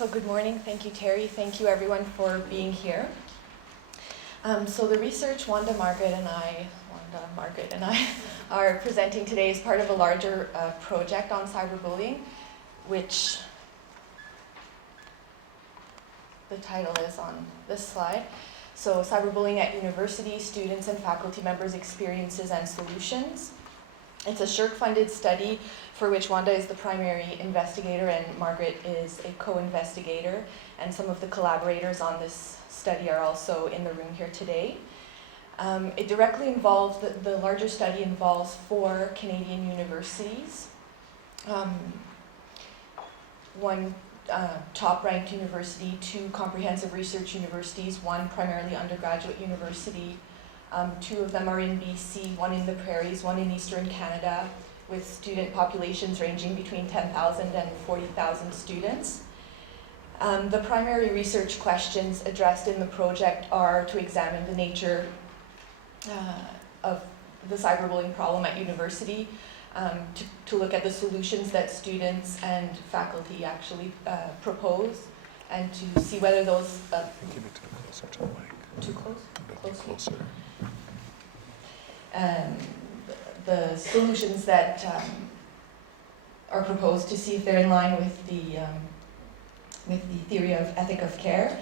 So good morning. Thank you, Terry. Thank you, everyone, for being here. So the research Wanda, Margaret, and I are presenting today is part of a larger project on cyberbullying, which the title is on this slide. So cyberbullying at university, students and faculty members' experiences and solutions. It's a SSHRC-funded study for which Wanda is the primary investigator and Margaret is a co-investigator, and some of the collaborators on this study are also in the room here today. It directly involves, the larger study involves 4 Canadian universities, one top-ranked university, 2 comprehensive research universities, 1 primarily undergraduate university. 2 of them are in BC, 1 in the Prairies, 1 in Eastern Canada, with student populations ranging between 10,000 and 40,000 students. The primary research questions addressed in the project are to examine the nature of the cyberbullying problem at university, to look at the solutions that students and faculty actually propose, and to see whether those... Keep it closer to the mic. Too close? Closer. The solutions that are proposed, to see if they're in line with the theory of ethic of care,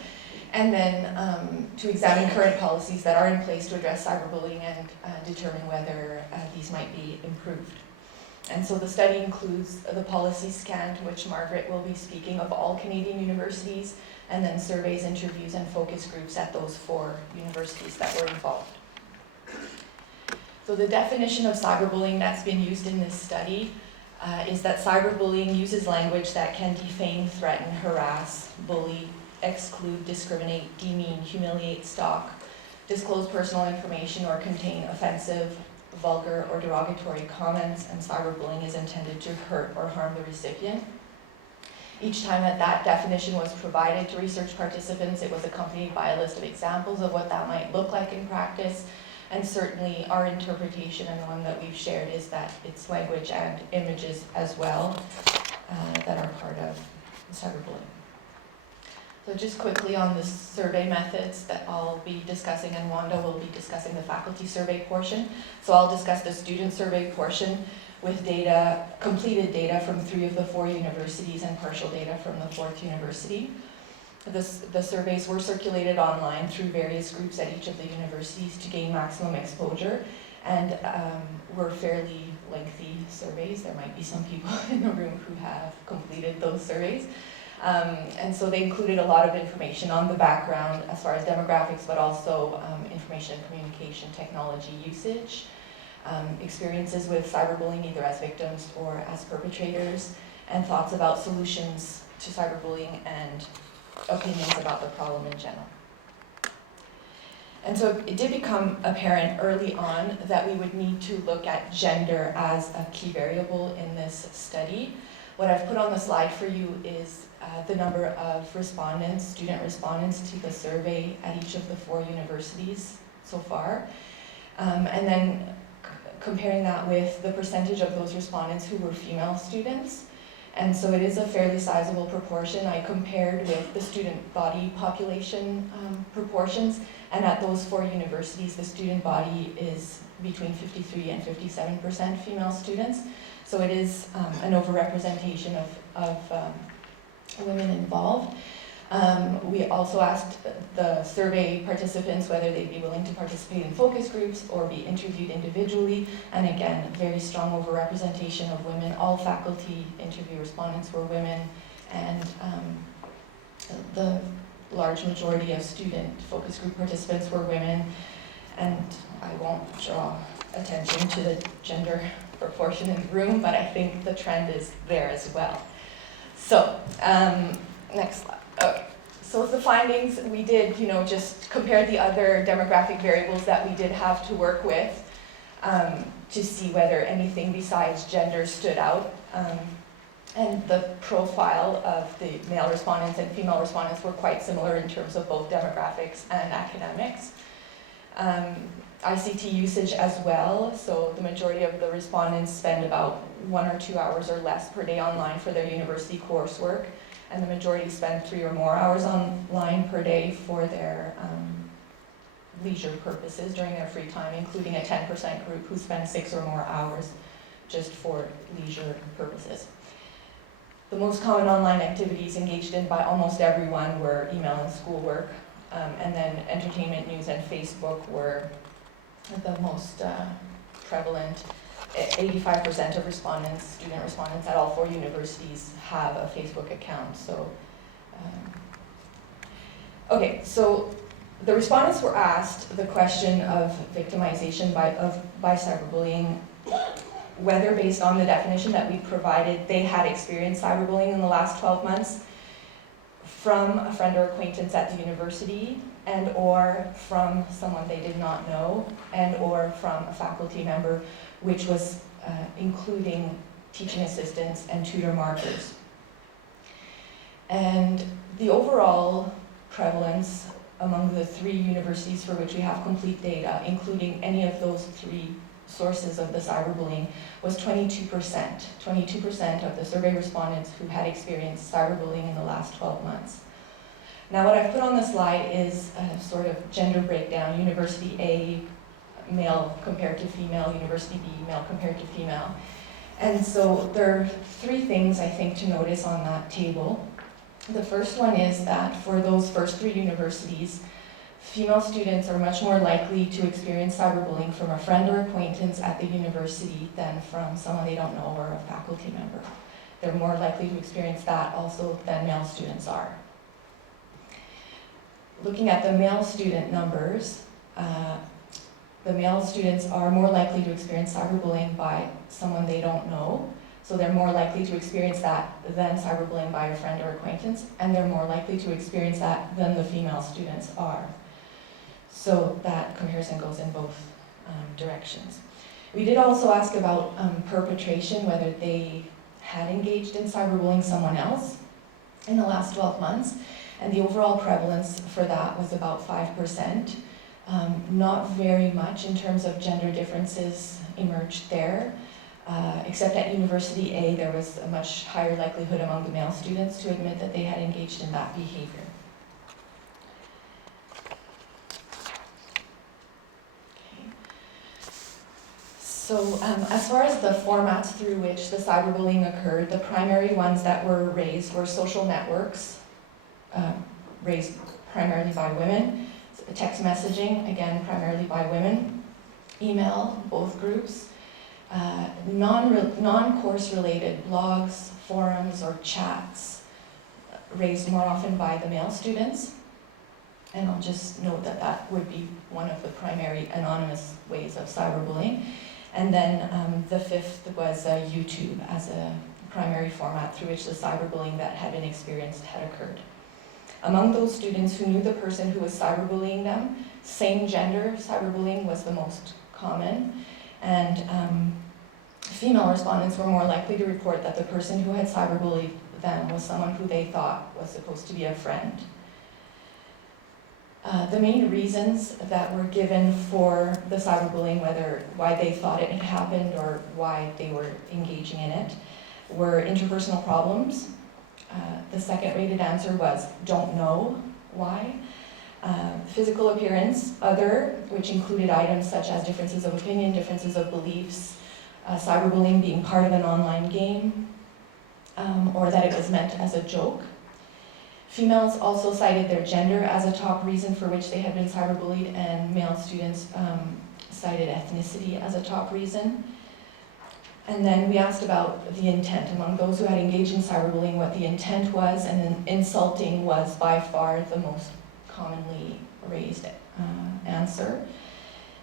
and then to examine current policies that are in place to address cyberbullying and determine whether these might be improved. And so the study includes the policy scan, to which Margaret will be speaking, of all Canadian universities, and then surveys, interviews, and focus groups at those 4 universities that were involved. So the definition of cyberbullying that's been used in this study is that cyberbullying uses language that can defame, threaten, harass, bully, exclude, discriminate, demean, humiliate, stalk, disclose personal information, or contain offensive, vulgar, or derogatory comments, and cyberbullying is intended to hurt or harm the recipient. Each time that definition was provided to research participants, it was accompanied by a list of examples of what that might look like in practice. And certainly our interpretation, and the one that we've shared, is that it's language and images as well that are part of cyberbullying. So just quickly on the survey methods that I'll be discussing, and Wanda will be discussing the faculty survey portion. So I'll discuss the student survey portion with data, completed data from 3 of the 4 universities and partial data from the 4th university. The surveys were circulated online through various groups at each of the universities to gain maximum exposure, and were fairly lengthy surveys. There might be some people in the room who have completed those surveys. And so they included a lot of information on the background as far as demographics, but also information and communication technology usage, experiences with cyberbullying either as victims or as perpetrators, and thoughts about solutions to cyberbullying, and opinions about the problem in general. And so it did become apparent early on that we would need to look at gender as a key variable in this study. What I've put on the slide for you is the number of respondents, student respondents to the survey at each of the 4 universities so far. And then comparing that with the percentage of those respondents who were female students. And so it is a fairly sizable proportion. I compared with the student body population proportions, and at those 4 universities, the student body is between 53 and 57% female students. So it is an overrepresentation of women involved. We also asked the survey participants whether they'd be willing to participate in focus groups or be interviewed individually, and again, very strong overrepresentation of women. All faculty interview respondents were women, and the large majority of student focus group participants were women, and I won't draw attention to the gender proportion in the room, but I think the trend is there as well. So, next slide. Okay, so the findings, we did, just compare the other demographic variables that we did have to work with to see whether anything besides gender stood out. And the profile of the male respondents and female respondents were quite similar in terms of both demographics and academics. ICT usage as well, so the majority of the respondents spend about 1 or 2 hours or less per day online for their university coursework. and the majority spend 3 or more hours online per day for their leisure purposes during their free time, including a 10% group who spend 6 or more hours just for leisure purposes. The most common online activities engaged in by almost everyone were email and schoolwork, and then entertainment, news, and Facebook were the most prevalent. 85% of respondents, student respondents at all 4 universities have a Facebook account. So, okay, so the respondents were asked the question of victimization by cyberbullying, whether based on the definition that we provided, they had experienced cyberbullying in the last 12 months from a friend or acquaintance at the university, and or from someone they did not know, and or from a faculty member, which was including teaching assistants and tutor markers. And the overall prevalence among the 3 universities for which we have complete data, including any of those 3 sources of the cyberbullying, was 22%. 22% of the survey respondents who had experienced cyberbullying in the last 12 months. Now what I've put on the slide is a sort of gender breakdown. University A, male compared to female, University B, male compared to female. And so there are 3 things I think to notice on that table. The first one is that for those first 3 universities, female students are much more likely to experience cyberbullying from a friend or acquaintance at the university than from someone they don't know or a faculty member. They're more likely to experience that also than male students are. Looking at the male student numbers, the male students are more likely to experience cyberbullying by someone they don't know. So they're more likely to experience that than cyberbullying by a friend or acquaintance, and they're more likely to experience that than the female students are. So that comparison goes in both directions. We did also ask about perpetration, whether they had engaged in cyberbullying someone else in the last 12 months, and the overall prevalence for that was about 5%. Not very much in terms of gender differences emerged there, except at University A there was a much higher likelihood among the male students to admit that they had engaged in that behavior. So as far as the formats through which the cyberbullying occurred, the primary ones that were raised were social networks, raised primarily by women, text messaging, again primarily by women, email, both groups, non-course related blogs, forums, or chats, raised more often by the male students. And I'll just note that that would be one of the primary anonymous ways of cyberbullying. And then the 5th was YouTube as a primary format through which the cyberbullying that had been experienced had occurred. Among those students who knew the person who was cyberbullying them, same gender cyberbullying was the most common, and female respondents were more likely to report that the person who had cyberbullied them was someone who they thought was supposed to be a friend. The main reasons that were given for the cyberbullying, why they thought it had happened or why they were engaging in it, were interpersonal problems. The second rated answer was don't know why. Physical appearance, other, which included items such as differences of opinion, differences of beliefs, cyberbullying being part of an online game, or that it was meant as a joke. Females also cited their gender as a top reason for which they had been cyberbullied, and male students cited ethnicity as a top reason. And then we asked about the intent among those who had engaged in cyberbullying, what the intent was, and then insulting was by far the most commonly raised answer.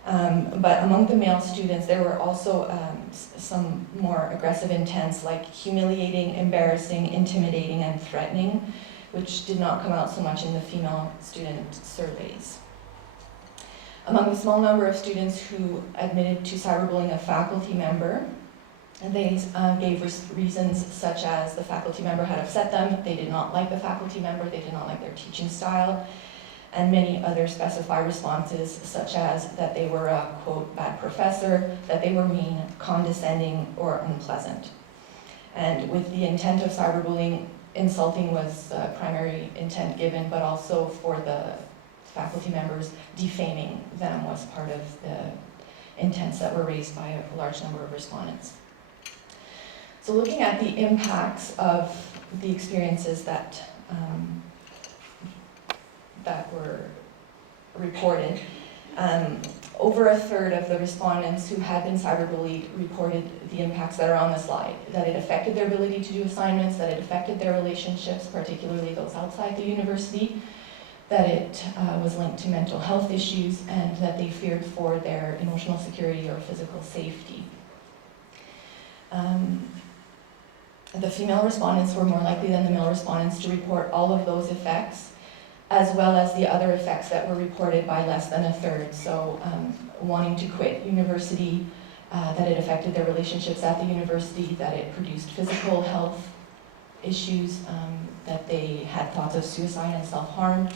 But among the male students, there were also some more aggressive intents like humiliating, embarrassing, intimidating, and threatening, which did not come out so much in the female student surveys. Among the small number of students who admitted to cyberbullying a faculty member, and they gave reasons such as the faculty member had upset them, they did not like the faculty member, they did not like their teaching style, and many other specified responses such as that they were a, quote, bad professor, that they were mean, condescending, or unpleasant. And with the intent of cyberbullying, insulting was primary intent given, but also for the faculty members, defaming them was part of the intents that were raised by a large number of respondents. So looking at the impacts of the experiences that were reported, over a third of the respondents who had been cyberbullied reported the impacts that are on the slide, that it affected their ability to do assignments, that it affected their relationships, particularly those outside the university, that it was linked to mental health issues, and that they feared for their emotional security or physical safety. The female respondents were more likely than the male respondents to report all of those effects, as well as the other effects that were reported by less than a third. So wanting to quit university, that it affected their relationships at the university, that it produced physical health issues, that they had thoughts of suicide and self-harm.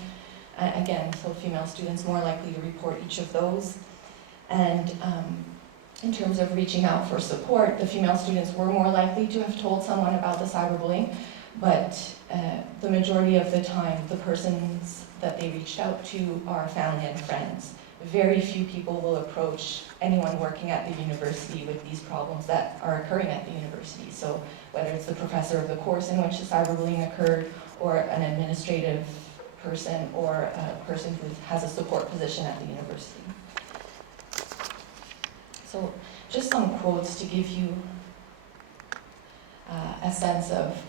Again, so female students more likely to report each of those. And in terms of reaching out for support, the female students were more likely to have told someone about the cyberbullying, but the majority of the time, the persons that they reached out to are family and friends. Very few people will approach anyone working at the university with these problems that are occurring at the university. So whether it's the professor of the course in which the cyberbullying occurred, or an administrative person, or a person who has a support position at the university. So just some quotes to give you a sense of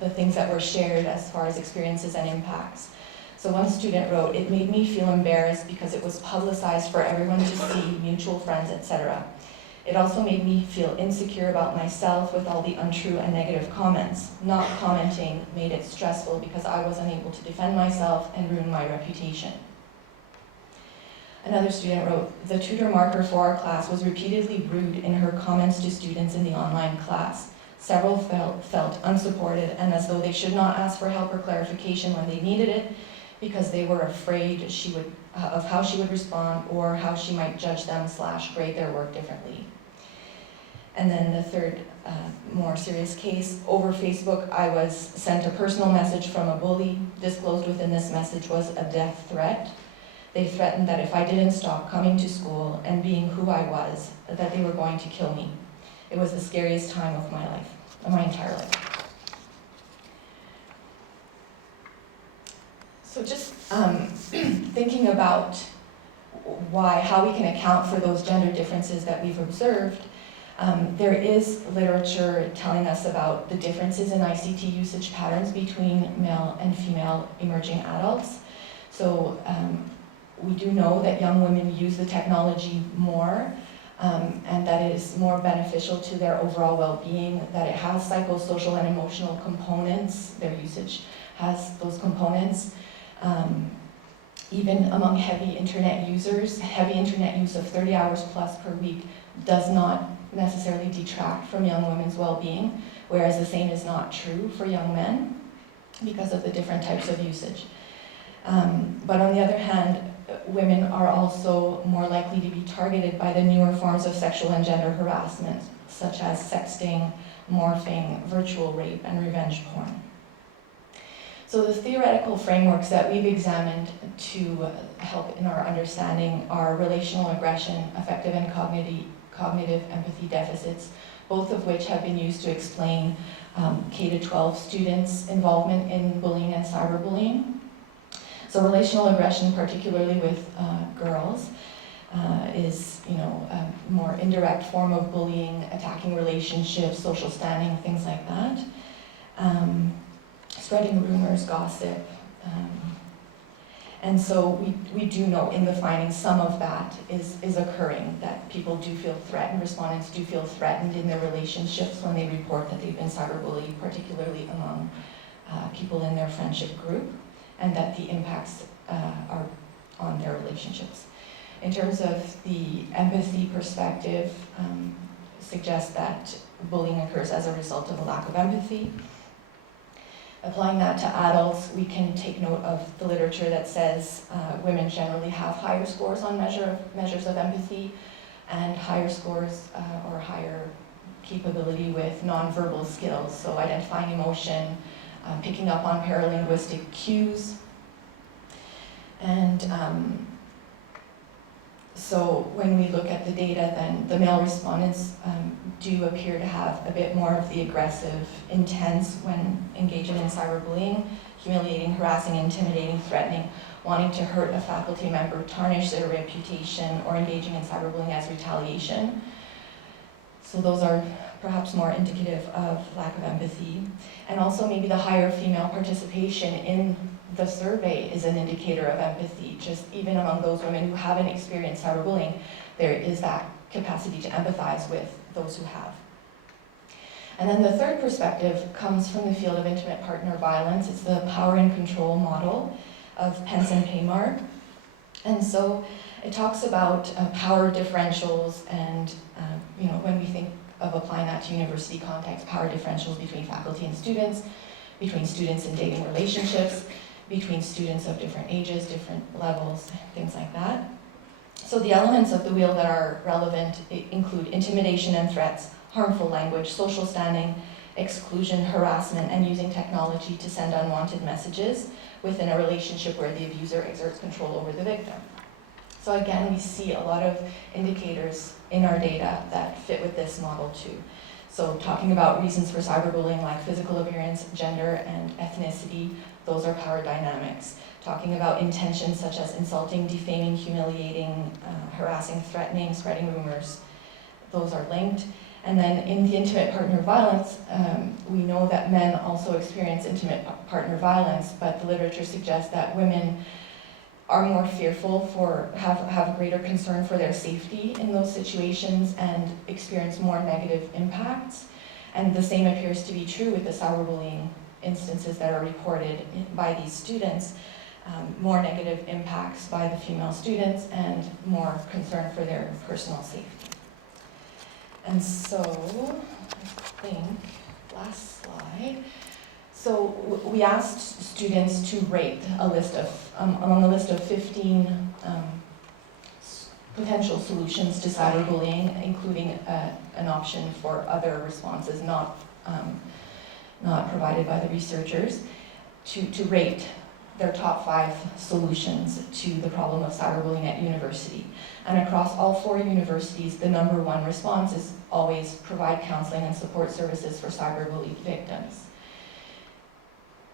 the things that were shared as far as experiences and impacts. So one student wrote, "It made me feel embarrassed because it was publicized for everyone to see, mutual friends, etc. It also made me feel insecure about myself with all the untrue and negative comments. Not commenting made it stressful because I was unable to defend myself and ruin my reputation." Another student wrote, "The tutor marker for our class was repeatedly rude in her comments to students in the online class. Several felt unsupported and as though they should not ask for help or clarification when they needed it because they were afraid of how she would respond or how she might judge them / grade their work differently." And then the third, more serious case, "Over Facebook, I was sent a personal message from a bully. Disclosed within this message was a death threat. They threatened that if I didn't stop coming to school and being who I was, that they were going to kill me. It was the scariest time of my life, of my entire life." So just thinking about how we can account for those gender differences that we've observed, there is literature telling us about the differences in ICT usage patterns between male and female emerging adults. So we do know that young women use the technology more, and that it is more beneficial to their overall well-being, that it has psychosocial and emotional components. Their usage has those components. Even among heavy internet users, heavy internet use of 30 hours plus per week does not necessarily detract from young women's well-being, whereas the same is not true for young men because of the different types of usage. But on the other hand, women are also more likely to be targeted by the newer forms of sexual and gender harassment, such as sexting, morphing, virtual rape, and revenge porn. So the theoretical frameworks that we've examined to help in our understanding are relational aggression, affective and cognitive empathy deficits, both of which have been used to explain K-12 students' involvement in bullying and cyberbullying. So relational aggression, particularly with girls, is a more indirect form of bullying, attacking relationships, social standing, things like that. Spreading rumors, gossip. And so we do know in the findings some of that is occurring, that people do feel threatened, respondents do feel threatened in their relationships when they report that they've been cyberbullied, particularly among people in their friendship group, and that the impacts are on their relationships. In terms of the empathy perspective, suggests that bullying occurs as a result of a lack of empathy. Applying that to adults, we can take note of the literature that says women generally have higher scores on measures of empathy, and higher scores or higher capability with nonverbal skills, so identifying emotion, picking up on paralinguistic cues. And so when we look at the data, then the male respondents do appear to have a bit more of the aggressive, intense when engaging in cyberbullying, humiliating, harassing, intimidating, threatening, wanting to hurt a faculty member, tarnish their reputation, or engaging in cyberbullying as retaliation. So those are perhaps more indicative of lack of empathy. And also maybe the higher female participation in the survey is an indicator of empathy. Just even among those women who haven't experienced cyberbullying, there is that capacity to empathize with those who have. And then the third perspective comes from the field of intimate partner violence. It's the power and control model of Pence and Paymar. And so it talks about power differentials and, when we think of applying that to university context, power differentials between faculty and students, between students in dating relationships, between students of different ages, different levels, things like that. So the elements of the wheel that are relevant include intimidation and threats, harmful language, social standing, exclusion, harassment, and using technology to send unwanted messages within a relationship where the abuser exerts control over the victim. So again, we see a lot of indicators in our data that fit with this model too. So talking about reasons for cyberbullying like physical appearance, gender, and ethnicity, those are power dynamics. Talking about intentions such as insulting, defaming, humiliating, harassing, threatening, spreading rumors, those are linked. And then in the intimate partner violence, we know that men also experience intimate partner violence, but the literature suggests that women are more fearful, have greater concern for their safety in those situations and experience more negative impacts. And the same appears to be true with the cyberbullying instances that are reported by these students. More negative impacts by the female students and more concern for their personal safety. And so, I think, last slide. So we asked students to rate a list of, among a list of 15 potential solutions to cyberbullying, including an option for other responses not provided by the researchers, to rate their top 5 solutions to the problem of cyberbullying at university. And across all 4 universities, the #1 response is always provide counseling and support services for cyberbullied victims.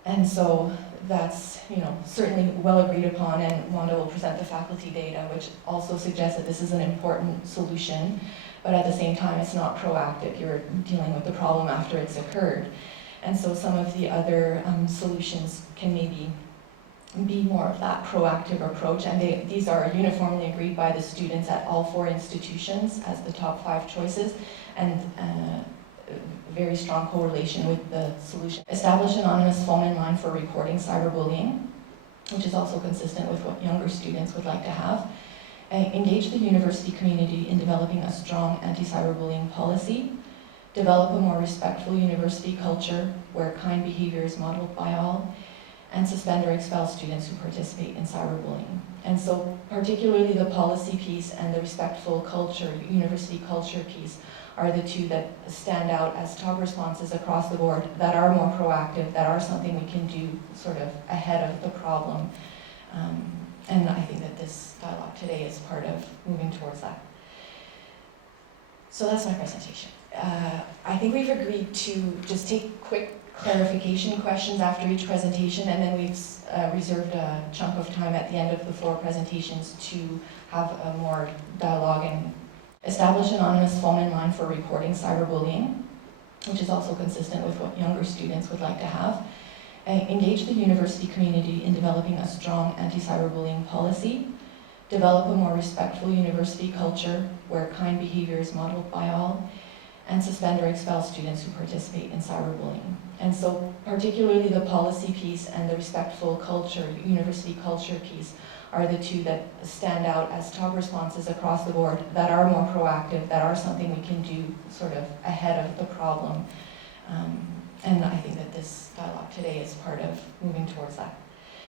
And so that's, certainly well agreed upon, and Wanda will present the faculty data, which also suggests that this is an important solution, but at the same time, it's not proactive. You're dealing with the problem after it's occurred. And so some of the other solutions can maybe be more of that proactive approach, and these are uniformly agreed by the students at all 4 institutions as the top 5 choices, and very strong correlation with the solution. Establish anonymous phone-in line for reporting cyberbullying, which is also consistent with what younger students would like to have. Engage the university community in developing a strong anti-cyberbullying policy. Develop a more respectful university culture where kind behavior is modeled by all. And suspend or expel students who participate in cyberbullying. And so particularly the policy piece and the respectful culture, university culture piece, are the 2 that stand out as top responses across the board that are more proactive, that are something we can do sort of ahead of the problem. And I think that this dialogue today is part of moving towards that. So that's my presentation. I think we've agreed to just take quick clarification questions after each presentation, and then we've reserved a chunk of time at the end of the 4 presentations to have a more dialogue and establish an anonymous phone-in line for reporting cyberbullying, which is also consistent with what younger students would like to have. Engage the university community in developing a strong anti-cyberbullying policy. Develop a more respectful university culture where kind behavior is modeled by all. And suspend or expel students who participate in cyberbullying. And so particularly the policy piece and the respectful culture, university culture piece, are the 2 that stand out as top responses across the board that are more proactive, that are something we can do sort of ahead of the problem. And I think that this dialogue today is part of moving towards that.